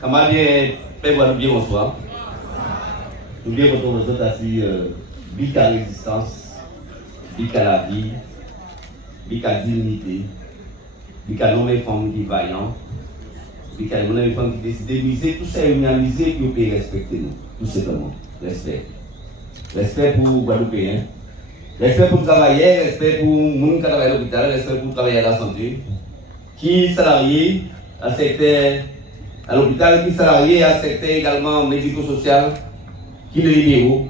Comment bien, Père bien bonsoir. Nous bien votre assis, bic à résistance, bic à la vie, bic à dignité, bic à nommer femmes qui vaillant, bic à nommer femmes qui décident de miser, tout ça est miser pour nous respecter nous, tout simplement. Respect. Respect pour Guadeloupéens, respect pour travailler, respect pour les gens qui travaillent à l'hôpital, respect pour travailler à la santé, qui salariés à secteur à l'hôpital, qui salariés à secteur également médico-social, qui les libéraux,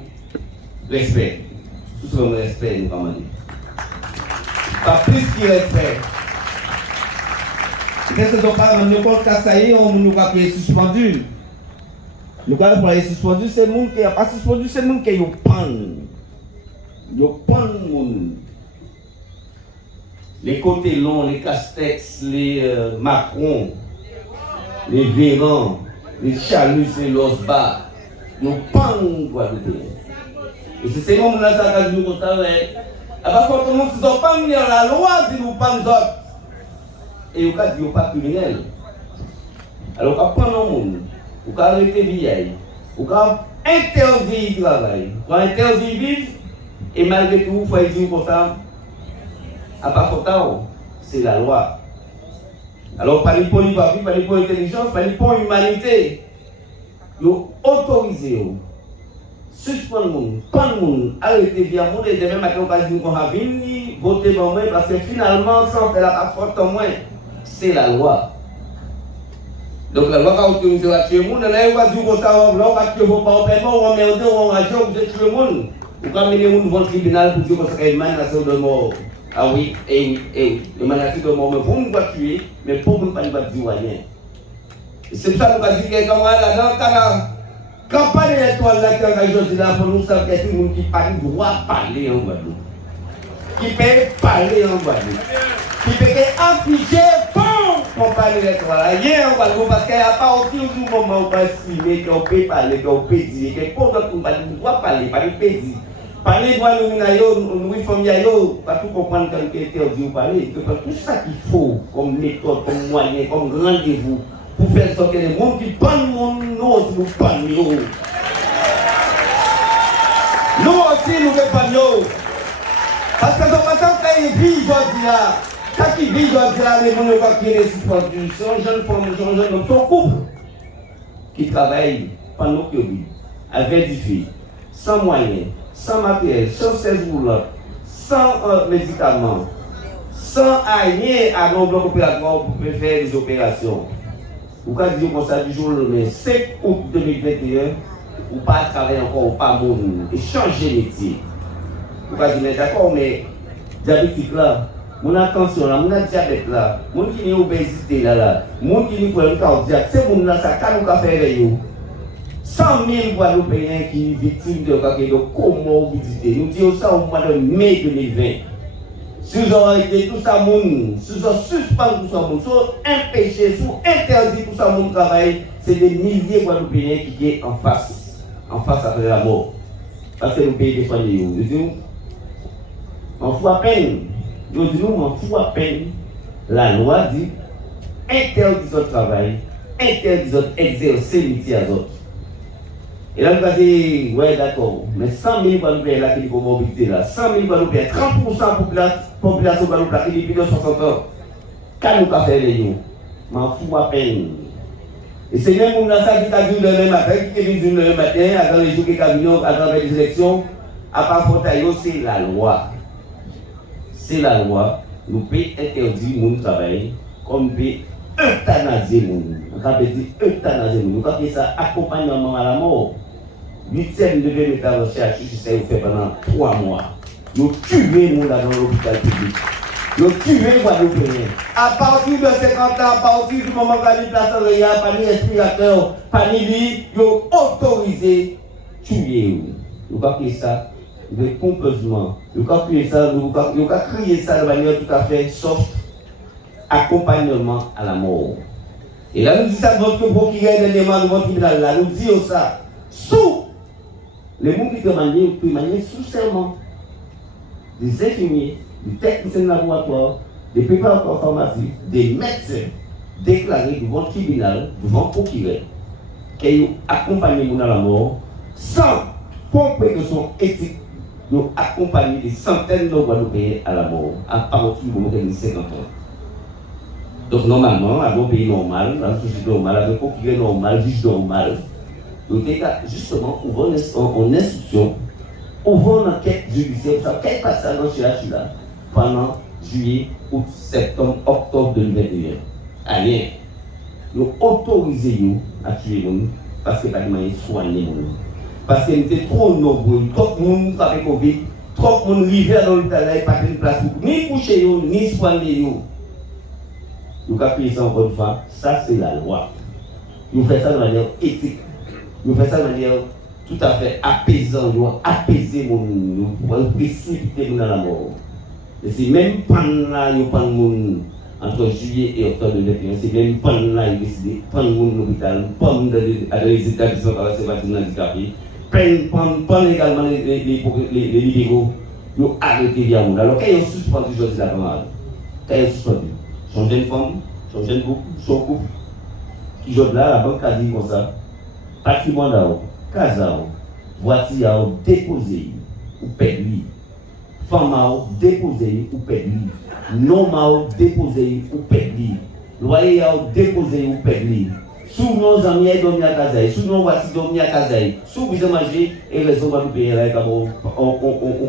respect. Tout ce respect, nous avons dit. Pas plus que respect. Qu'est-ce que nous parlons de nous casser, on nous va qui est suspendu. Le gars pour les suspendu, c'est le monde qui n'a pas suspendu, c'est le monde qui est pan. Il pan le monde. Les côtés longs, les Castex, les Macron, les Véran, les Chalus et l'Osba, ils pan Guadeloupe. Et c'est ces moments-là que nous comptons. À part contre nous, ils n'ont pas mis la loi si nous pas nous autres. Et ils ne sont pas criminels. Alors, on prend le monde. Ou quand arrêter vieille, ou quand interdire le travail, ou interdire vivre, et malgré tout, il faut dire comme ça, à part faute, c'est la loi. Alors, pas pour l'intelligence, pas pour intelligence, pas pour l'humanité. Ils ont autorisé, suspendre le monde, prendre le monde, arrêter via le monde, et demain matin, on va dire qu'on va venir voter pour moi, parce que finalement, sans faire la faute en moins, c'est la loi. Donc la loi va autoriser à tuer le monde, là on va dire que ça va tuer vos parents, on va merder, on va rager, vous êtes tué le monde. Vous pouvez mener le monde devant le tribunal pour dire que c'est une manifestation de mort. Ah oui, une manifestation de mort, mais pour nous va tuer, mais pour nous pas dire rien. C'est pour ça qu'on va dire que quand on est là dans la campagne électorale là, quand on est là, pour nous savoir qu'il y a tout le monde qui n'a pas le droit de parler en Guadeloupe. Qui peut parler en Guadeloupe. Qui peut afficher on parle électoral. Hier, on va parce qu'il n'y a pas aucun moment où on peut estimer qu'on peut parler, qu'on peut dire, qu'on doit parler, pas de peut dire. Parler doit nous informer, pas tout comprendre quand il est interdit de parler. Tout ça qu'il faut comme méthode, comme moyen, comme rendez-vous pour faire sortir les gens qui prennent mon nom, nous parlons. Nous aussi, nous parlons. Parce que nous passons à une vie aujourd'hui là. Quand ils vivent dans les gens qui sont suspendu, sont jeunes femmes, sont jeunes hommes, sont couples qui travaillent pendant qu'ils vivent, avec des filles, sans moyens, sans matériel, sans 16 roulettes, sans médicaments, sans rien à nos blocs opératoires pour faire des opérations. Vous pouvez dire comme ça du jour au lendemain, 5 août 2021, ou pas travailler encore, ou pas mourir, et changer de métier. Vous pouvez dire, d'accord, mais diabétique là, mon attention là, mon diabète là, mon qui est obésité là, mon qui est problème cardiaque, c'est mon là, ça quand nous faire yo. 100 000 Guadeloupéens qui sont victimes de comorbidité. Nous disons ça au mois de mai 2020. Si vous avez été tout ça, si vous avez suspendu tout ça, si vous avez empêché, si vous avez interdit tout ça, mon travail, c'est des milliers de Guadeloupéens qui sont en face après la mort. Parce que nous payons des soignés. Nous disons, on fout à peine. Nous disons, on fout à peine. La loi dit, interdit votre travail, interdit votre exercer le métier à autres. Et là, vous allez dire, ouais, d'accord, mais 100 000 Guadeloupéens là qui ont mobilité là, 100 000 Guadeloupéens, 30% de la population Guadeloupe qui vit de 60 ans, quand nous avons fait les gens, m'en fous à peine. Et c'est même pour nous qui a vu le même matin, qui est venu le même matin, à dans les jours qui est venu à travers les élections, à part Fontaillot, c'est la loi. C'est la loi. Nous pouvons interdire mon travail, comme nous pouvons euthanasier mon. On peut dire euthanasier mon. Nous pouvons faire ça accompagnement à la mort. 8e devait mettre à recherche, si ça vous fait pendant 3 mois. Nous tuons dans l'hôpital public. Nous tuons Guadeloupéens. À partir de 50 ans, à partir du moment où il y a une place en réa, pas ni respirateur, pas ni lit, ils ont autorisé tuer. Nous avons fait ça de complètement. Nous avons créé ça, nous avons créé ça de manière tout à fait soft, accompagnement à la mort. Et là, nous disons ça, notre procureur dernièrement devant le tribunal, là, nous disons ça, sous les gens qui témoignent sous serment, des infirmiers, des techniciens de laboratoire, des préparateurs pharmaciens, des médecins déclarés devant le tribunal, devant le procureur. qui accompagne les gens à la mort, sans compréhension éthique, nous accompagnons des centaines de Guadeloupéens à la mort, à partir du moment où ils ont 50 ans. Donc normalement, dans un pays normal, dans une société normale, avec un procureur normal, juge normal, nous avons justement ouvert une instruction, ouvert une enquête judiciaire pour savoir quel passage dans ce là pendant juillet, août, septembre, octobre 2021. Rien. Nous autorisons à tuer les gens parce que pas de moyen de soigner les gens. Parce qu'ils étaient trop nombreux, trop de monde avec Covid, trop de monde arrivé dans le travail, pas de place pour ni coucher, ni soigner. Nous avons payé ça encore une fois, ça c'est la loi. Nous faisons ça de manière éthique, nous faisons ça de manière tout à fait apaisante, nous apaiser les gens, nous précipiter dans la mort. Et c'est même pendant là, nous prenons entre juillet et octobre 2021, c'est même pendant là, ils décident de prendre l'hôpital, prendre les établissements par ces bâtiments handicapés, prendre également les libéraux, nous arrêter via monde. Alors, quand ils ont suspendu aujourd'hui la camarade, quand ils ont suspendu, son jeune femme, son jeune couple, son couple, qui joue là, la banque a dit comme ça, patrimoine là, casa, voiture à déposer, ou perdu. Femme à déposer, ou perdu. Non à déposer, ou perdu. Loyer à déposer, ou perdu. Sous nos amis, ils dorment à Kazaï, sous nos voitures, dorment à Kazaï. Sous vous avez mangé, et les autres vont payer avec un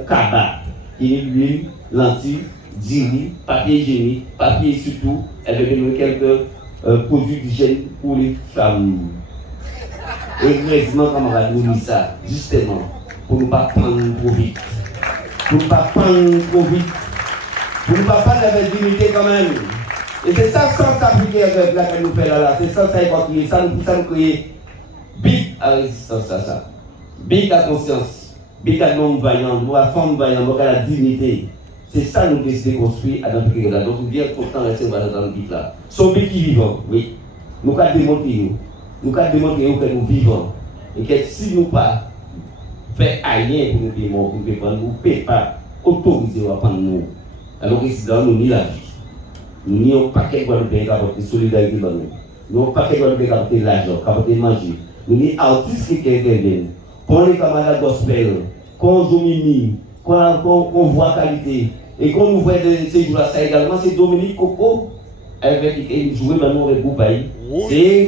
cabas. Il est l'huile, lentilles, diri, papier hygiénique, papier surtout, avec quelques produits d'hygiène pour les femmes. Heureusement, camarade, nous dit ça, justement, pour ne pas prendre trop vite. Pour ne pas prendre trop vite. Pour ne pas prendre la dignité quand même. Et c'est ça sans s'appliquer avec la que nous faisons là. C'est ça évacuer. Ça nous créer big à résistance à ça. Big à conscience. Big à l'homme vaillant, à la femme vaillante, à la dignité. C'est ça que nous décidons de construire à notre pays. Donc, nous bien content de rester dans le big là. Son big qui vivant, oui. Nous avons démontré. Nous avons démontré que nous vivons. Et que si nous pas fait rien pour nous payer, nous ne pouvons pas autoriser à prendre nous. Alors, résident, nous ni la vie. Nous n'y avons pas qu'un Guadeloupéen qui a apporté solidarité dans nous. Nous n'avons pas qu'un Guadeloupéen qui a apporté l'argent, qui a apporté manger. Nous n'y artistes qui interviennent. Quand les camarades gospel, quand on mimi, quand on voit qualité, et qu'on nous voit de ces jours-là, ça également, c'est Dominique Coco, qui joue maintenant avec Boubaï. C'est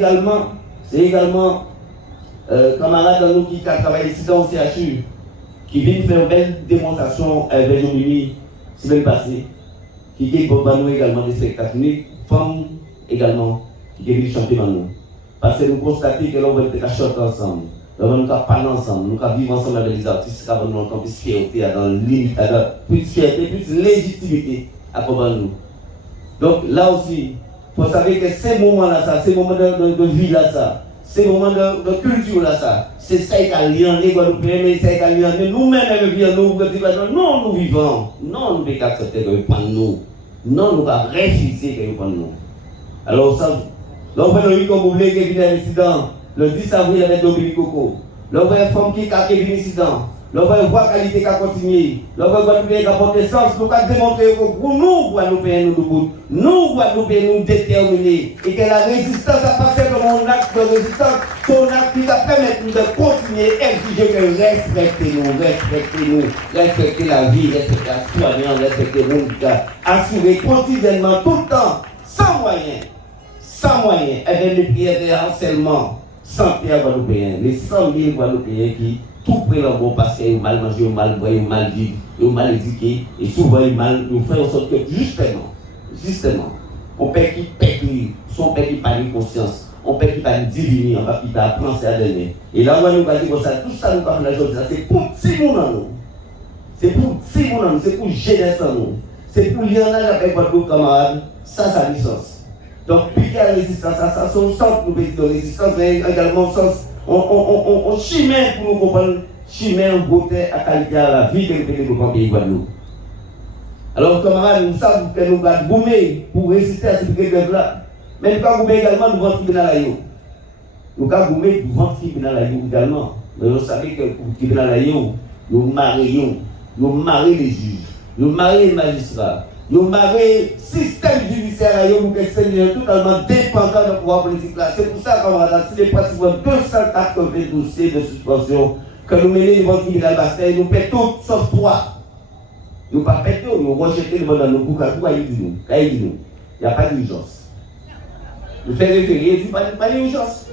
également camarades dans nous qui travaillent ici dans le CHU, qui viennent faire une belle démonstration avec Jean-Mimi, semaine passée, qui viennent nous également des spectacles, les femmes également, qui viennent chanter dans nous. Parce que nous constatons que l'on va chanter ensemble, l'on va parler ensemble, nous va vivre ensemble avec les artistes, nous va avoir plus de fierté, plus de fierté, plus de légitimité à nous. Donc là aussi, il faut savoir que ces moments-là, ces moments de vie là, ces moments de culture là, c'est ça qui a lié les Guadeloupéens, mais c'est ça qui a lié nous-mêmes, non, nous vivons, non, nous ne pouvons accepter que nous prenions nous, non, nous allons refuser que nous prenions nous. Alors, ça, l'on voit le comme vous voulez qu'il y ait un incident, le 10 avril avec Dominique Coco, l'on voit une femme qui a un incident. L'on va voir la qualité qui a continué. L'on va voir qui a porté sens. Nous avons démontré que pour nous, Guadeloupéens, nous, Guadeloupéens, nous déterminés. Et que la résistance a passé comme un acte de résistance, son acte qui va permettre de continuer à exiger que respectez la vie, respectez la soignance, respectez le monde, assurer quotidiennement, tout le temps, sans moyens, avec les prières de harcèlement, sans pierre Guadeloupéens, les 100 000 Guadeloupéens qui tout près là parce qu'ils ont mal mangé, ils ont mal boire, ils ont mal vivre, ils ont mal éduqué, et souvent ils nous font en sorte que justement, on peut qui pète, son père qui parle de conscience, on peut qui parle diviner, on peut qui parle de penser à donner. Et là, on va nous dire comme ça, tout ça nous parle de la journée, c'est pour petit monde en nous. C'est pour petit monde en nous, c'est pour jeunesse en nous. C'est pour lier en avec votre camarade, ça, ça a du sens. Donc, puis il y a la résistance, ça, son sens nous de résistance, mais également sens. On chimère pour nous comprendre, chimère en beauté à qualité à la vie que nous faisons dans le pays Guadeloupe. Alors, camarades, nous savons que nous allons gommer pour résister à ce grève-là. Mais nous allons gommer également devant le tribunal à Yo. Nous allons gommer devant le tribunal à Yo également. Mais vous savez que pour le tribunal à Yo, nous marions les juges, nous marions les magistrats, Ils ont marqué système judiciaire pour que c'est totalement dépendant du pouvoir politique là. C'est pour ça qu'on a si les pratiquement 280 dossiers de suspension que nous menons devant le tribunal Bastille, nous payons tout sauf 3. Nous ne pas péter, nous rejetons le dans nos boucles. Pourquoi il dit nous? Il n'y a pas d'urgence. Nous faisons référer, il n'y a pas d'urgence.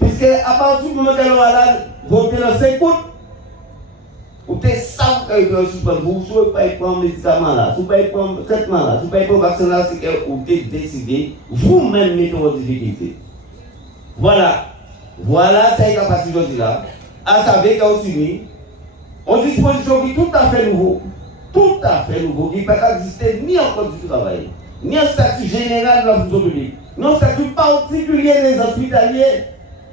Puisque à partir du moment où nous allons voter dans 5 août, vous êtes sans que vous ne pouvez pas prendre médicament là, vous ne pouvez pas prendre traitement là, vous ne pouvez pas prendre vaccin là, c'est que vous avez décidé, vous-même mettez vos difficultés. Voilà. Voilà, c'est la capacité de là. À savoir qu'on s'unit, on disposition qui est tout à fait nouveau. Tout à fait nouveau, qui ne peut pas exister ni en code du travail, ni en statut général de la fonction publique, ni en statut particulier des hospitaliers.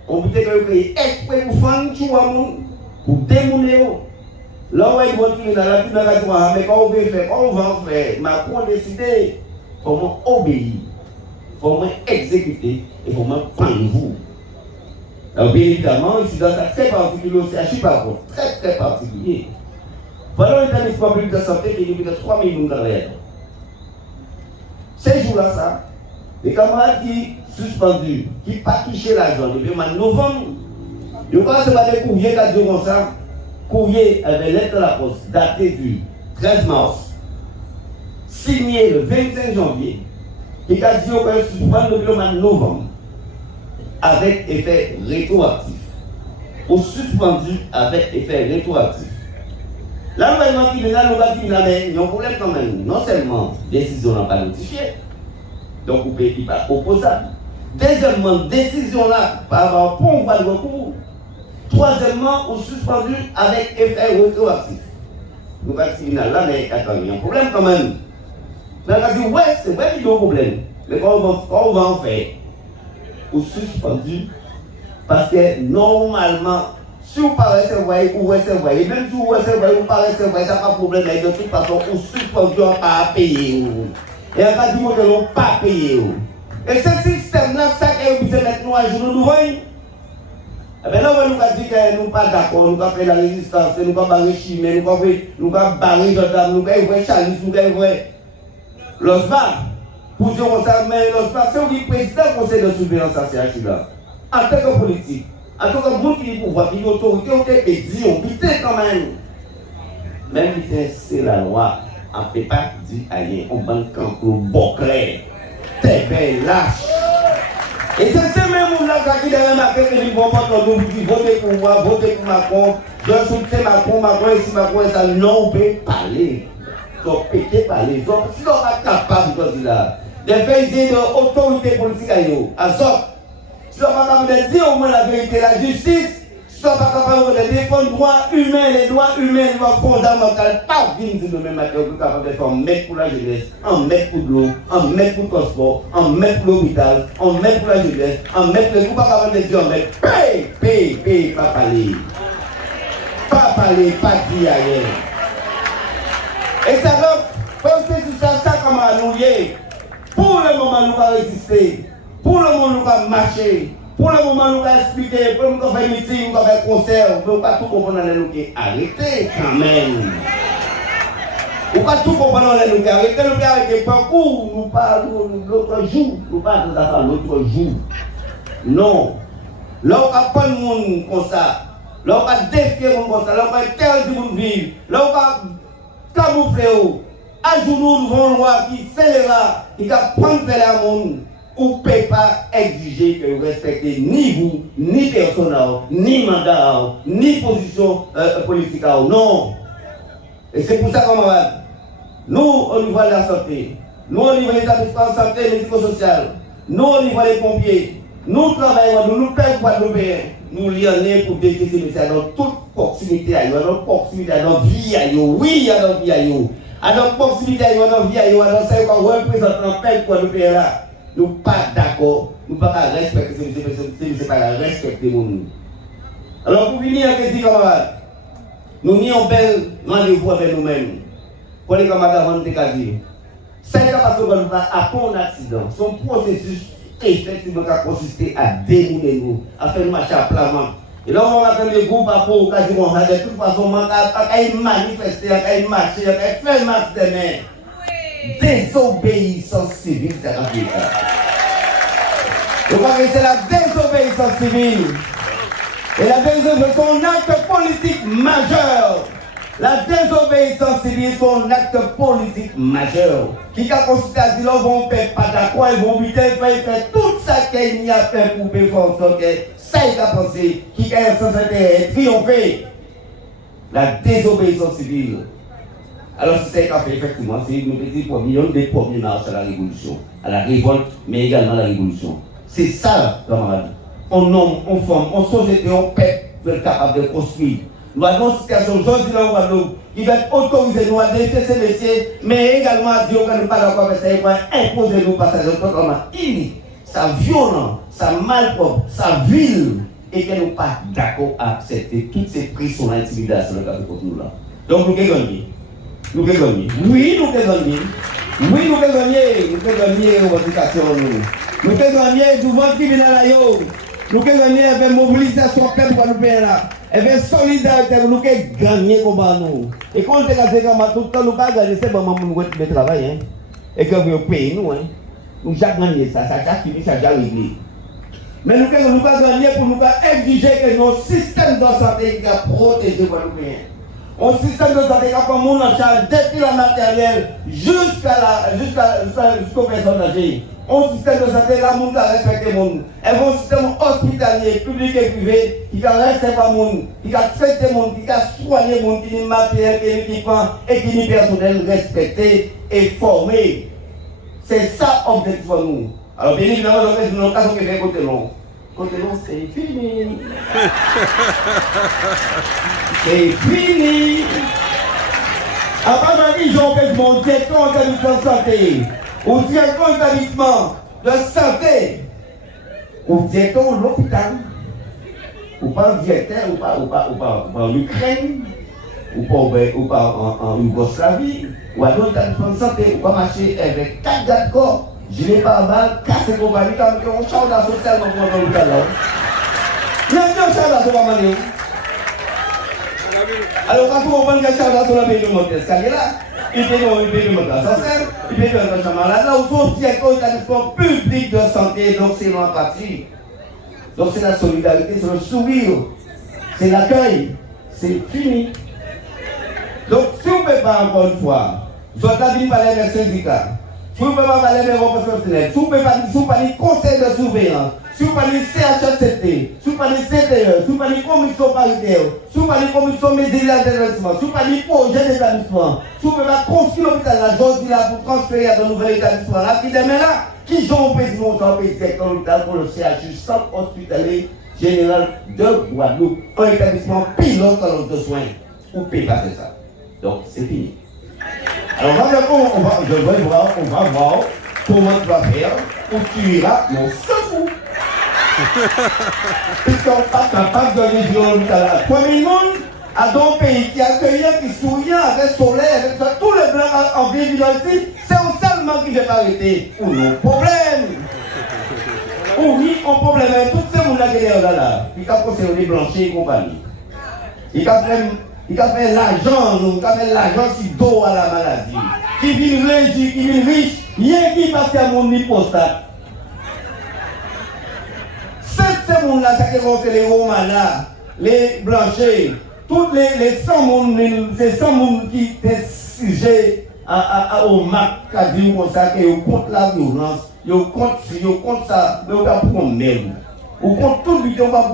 On peut créer exprès pour faire un choix pour démouler. Là où ils vont tirer dans la tribunal, mais quand on veut faire, on va en faire. Macron décider comment obéir, comment exécuter et comment prendre vous. Alors bien évidemment, ici dans ça très particulier, c'est un par contre, très très particulier. Voilà l'établissement public de santé qui est depuis 3 millions de travailleurs. Ces jours-là, ça, les camarades qui suspendus, qui n'ont pas touché l'argent depuis le mois de novembre, ils vont recevoir des courriers qui disent comme ça, courrier avec lettre de la poste daté du 13 mars, signé le 25 janvier, qui a dit qu'on suspend depuis le mois de novembre, avec effet rétroactif, ou suspendu avec effet rétroactif. Là, nous avons dit, il y a un problème quand même. Non seulement décision n'a pas notifiée, donc vous pouvez pas opposable. Deuxièmement, décision là, par avoir pourvoi de recours. Troisièmement, ou suspendu avec effet rétroactif. Nous avons dit, là, mais attends, il y a un problème quand même. Nous avons dit, ouais, c'est vrai qu'il y a un problème. Mais quand on va en faire, ou suspendu, parce que normalement, si vous parlez recevoir ou recevoir, même si vous recevez ou pas recevoir, ça n'a pas de problème, mais de toute façon, vous suspendu à pas payer. Et on va dire que vous n'avez pas payé. Et ce système-là, ça que vous mettez nous à jour, nous voyons. Eh bien là, nous avons dit que nous ne sommes pas d'accord, nous avons fait la résistance, nous avons barré Chimé, nous avons barré Jordan, nous avons fait Chalice, nous avons fait l'OSMA. Pour dire ça, mais l'OSMA, c'est le président du conseil de surveillance à CHU-là. En tant que politique. En tout cas, vous qui avez pouvoir, qui avez autorité, on peut dire, on peut quand même. Même si c'est la loi, on ne peut pas dire rien. On va camper au bon clair. T'es bien lâche. Et c'est ce même monde-là qui a remarqué que les bons potes ont dit voter pour moi, voter pour Macron. Je soutiens Macron, ici, Macron, et ça, non, on peut parler. Donc, péter parler. Donc, si on n'est pas capable de dire là, de faire une autorité politique à ça. Si on n'est pas capable de dire au moins la vérité, la justice, si on n'est pas capable de défendre les droits humains, les droits fondamentaux, pas venir de même matin, on est capable de faire un mètre pour la jeunesse, un mètre pour l'eau, un mètre pour le transport, un mètre pour l'hôpital, un mètre pour la jeunesse, un mètre pour le pas capable de dire un mètre, paye, pas parler. Pas parler, pas dire rien. Et ça va, c'est ça comme à nous lier. Pour le moment, nous allons résister. Pour le moment, nous allons marcher. Pour le moment, nous allons expliquer. Pour le moment, nous allons faire meeting, nous allons faire concert. Nous ne pas tout comprendre dans les arrêtez quand même. Nous ne pas tout comprendre dans les arrêtez. Nous arrêtez parcours. Nous parlons l'autre jour. Nous parlons l'autre jour. Non. Là, on va prendre le monde comme ça. Là, on va défier le monde comme ça. Là, on va interdire le monde vivre. Là, on va camoufler. À jour, nous avons une loi qui scélérera, qui va prendre vers le monde. Vous ne pouvez pas exiger que vous respectez ni vous, ni personne, ni mandat, ni position politique. Non. Et c'est pour ça qu'on va. Nous, au niveau de la santé, nous, au niveau des établissements de santé médico-social, nous, au niveau des pompiers, nous travaillons, nous payons pour nos pays. Nous lions pour défier ces messieurs dans toute proximité, dans proximité, dans vie, oui, dans vie, dans proximité, dans vie, dans ce qu'on représente dans le pays pour nous pays là. Nous ne sommes pas d'accord, nous ne pouvons pas respecter ces pas respecter nous. Alors pour finir, qu'est-ce camarades, nous avons un bel rendez-vous avec nous-mêmes. Pour les camarades avant de dire, c'est parce que nous avons un accident, son processus effectivement qui a consisté à démouler nous, à faire nous marcher à plat. Et là, on va attendre les groupes à pour quasiment de toute façon, on va manifester, on va marcher, on va faire marche demain. désobéissance civile, c'est ça. Donc, c'est la désobéissance civile. Et la désobéissance, c'est un acte politique majeur. La désobéissance civile, c'est un acte politique majeur. Qui a considéré que là, vont pas d'accord, ils vont buter, ils faire tout ça qu'il y a fait pour faire ça, il a pensé, qui a sans intérêt, triompher. La désobéissance civile. Alors, c'est ça qu'a fait, effectivement, c'est nous petits premiers, des premiers marches à la révolution, à la révolte, mais également à la révolution. C'est ça, camarades. On nomme, on forme, on société, on peuple pour être capable de construire. Nous avons une situation aujourd'hui dans le Guadeloupe qui va être autorisée, nous à défier ces messieurs, mais également à dire qu'on n'est pas d'accord avec ça, il va imposer nos passages totalement inique, ça violent, ça malpropre, ça vil, et que nous ne sommes pas d'accord à accepter toutes ces pressions d'intimidation de la contre nous là. Donc nous devons gagner. Nous devons gagner. Oui, nous devons gagner. Oui, nous devons gagner. Nous devons gagner aux revendications. Nous devons gagner devant le tribunal là. Nous devons gagner avec mobilisation peuple guadeloupéen là. Avec solidarité, nous devons gagner comme nous. Et quand on est gagné comme tout le temps, nous ne pouvons pas gagner, c'est vraiment nous travail. Et que vous payez nous. Nous avons gagné ça, ça a fini, ça a déjà réglé. Mais nous devons gagner pour nous exiger que nos systèmes de santé qui protègent les Guadeloupéens. Un système de santé qui a pris en charge depuis la matérielle jusqu'aux personnes âgées. Un système de santé là, nous respecte le monde. Et un système hospitalier, public et privé, qui respecte le monde, qui traite le monde, qui soigne le monde, qui est matériel, qui est équipement et qui est personnel respecté et formé. C'est ça l'objectif pour nous. Alors, bien évidemment, nous avons l'occasion de faire côté long. Côté long, c'est fini. C'est fini. Après, je dis, j'ai mon directeur d'établissement de santé, au directeur d'établissement de santé, au directeur de l'hôpital, ou pas au directeur, ou pas en Ukraine, ou pas en Yougoslavie, ou à d'autres établissements de santé, ou pas marcher avec 4 gars de corps. Je n'ai pas mal cassé compagnie comme on change la sociale dans l'hôpital là. Il y a un charge à ce moment. Alors quand on prend un charge à ce pays de monter escalier là, il peut de monter ascenseur, il peut de monter malade là, où sont directeur d'établissement public de santé, donc c'est l'empathie. Donc c'est la solidarité, c'est le sourire, c'est l'accueil, c'est fini. Donc si on ne peut pas encore une fois, je dois parler avec le syndicat. Si vous ne pouvez pas parler de vos professionnels, si vous ne pouvez pas parler conseil de surveillance, si vous parlez CHSCT, si vous parlez CTE, si vous parlez commission paritaire, si vous parlez commission médicale d'investissement, si vous parlez projet d'établissement, si vous ne pouvez pas construire l'hôpital là, aujourd'hui là pour transférer à de nouvel établissement là, qui demain là, qui sont au pays montant au pays directeur l'hôpital pour le CHU, Centre hospitalier général de Guadeloupe, un établissement pilote dans l'offre de soins. Vous ne pouvez pas faire ça. Donc c'est fini. Alors on va voir comment tu vas faire pour tu iras, mais on s'en fout. Puisqu'on n'est pas capable de les dire l'hôpital là. Premier monde, à un pays qui accueille, qui sourit, avec soleil, avec tous les blancs en ville ici, c'est un seulement qui ne va pas arrêter. Ou non, problème. Ou ni un problème avec tous ces gens-là qui sont là. Ils ont conseillé les blanchis et compagnie. Ils ont fait l'argent, nous, ils ont fait l'argent sur dos à la maladie. Qui vivent riches, rien qui passe à mon hypostat. Ces gens-là, c'est qui les Romains là, les blanchis, tous les 100 personnes, c'est 100 personnes qui étaient sujets au MAC, qui a dit comme ça, qu'ils contre la violence, ils contre ça, mais ils ne pas pour nous. Ou contre tout le temps, on va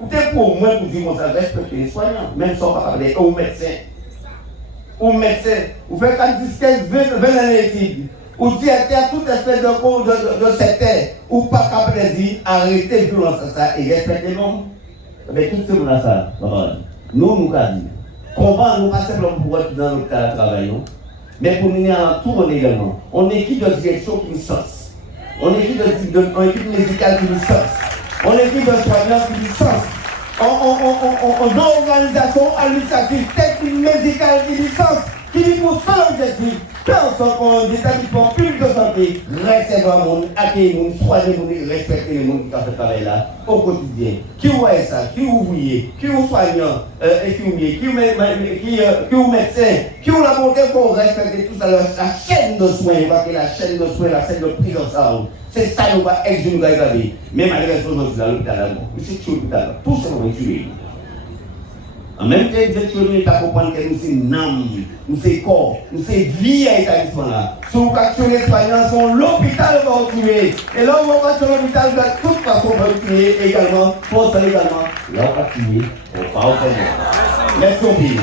ou t'es pour moi pour dire qu'on ça respecter les soignants, même si on va parler aux médecins. Aux médecins, vous faites 15, 20 années d'études, ou directeur toute espèce de secteur, ou pas capable de dire arrêtez de violence ça et respectez l'homme. Mais tout ce monde ça, nous avons dit, comment nous pas simplement pour être dans le cas de travail, mais pour nous en tout également. On est équipe de direction qui nous sens. On est équipe médicale qui nous sens. On est équipe de soignants qui nous sens. On a organisation administrative, technique, médicale qui nous sens, qui nous pour seul objectif faire en sorte qu'on établissement public de santé recevoir le monde, accueillir le monde, soigner le monde, respecter le monde qui a fait travail là au quotidien. Qui est ça? Qui est ouvrier? Qui est soignant, infirmier? Qui est médecin? Qui est la volonté pour respecter tout ça, la chaîne de soins, la chaîne de soins, la chaîne de prise en charge. C'est ça nous va exiger nous regarder. Même à l'élection de l'hôpital, c'est tout l'hôpital, tout ça va tuer. En même temps, vous êtes comprendre que nous sommes âme, nous sommes corps, nous sommes vie à l'établissement là. Si vous actionnez les soignants, l'hôpital va vous tuer. Et là, on va sur l'hôpital, de toute façon, on va vous tuer également, pour ça également. Là, on va tuer, on va vous tuer. Merci.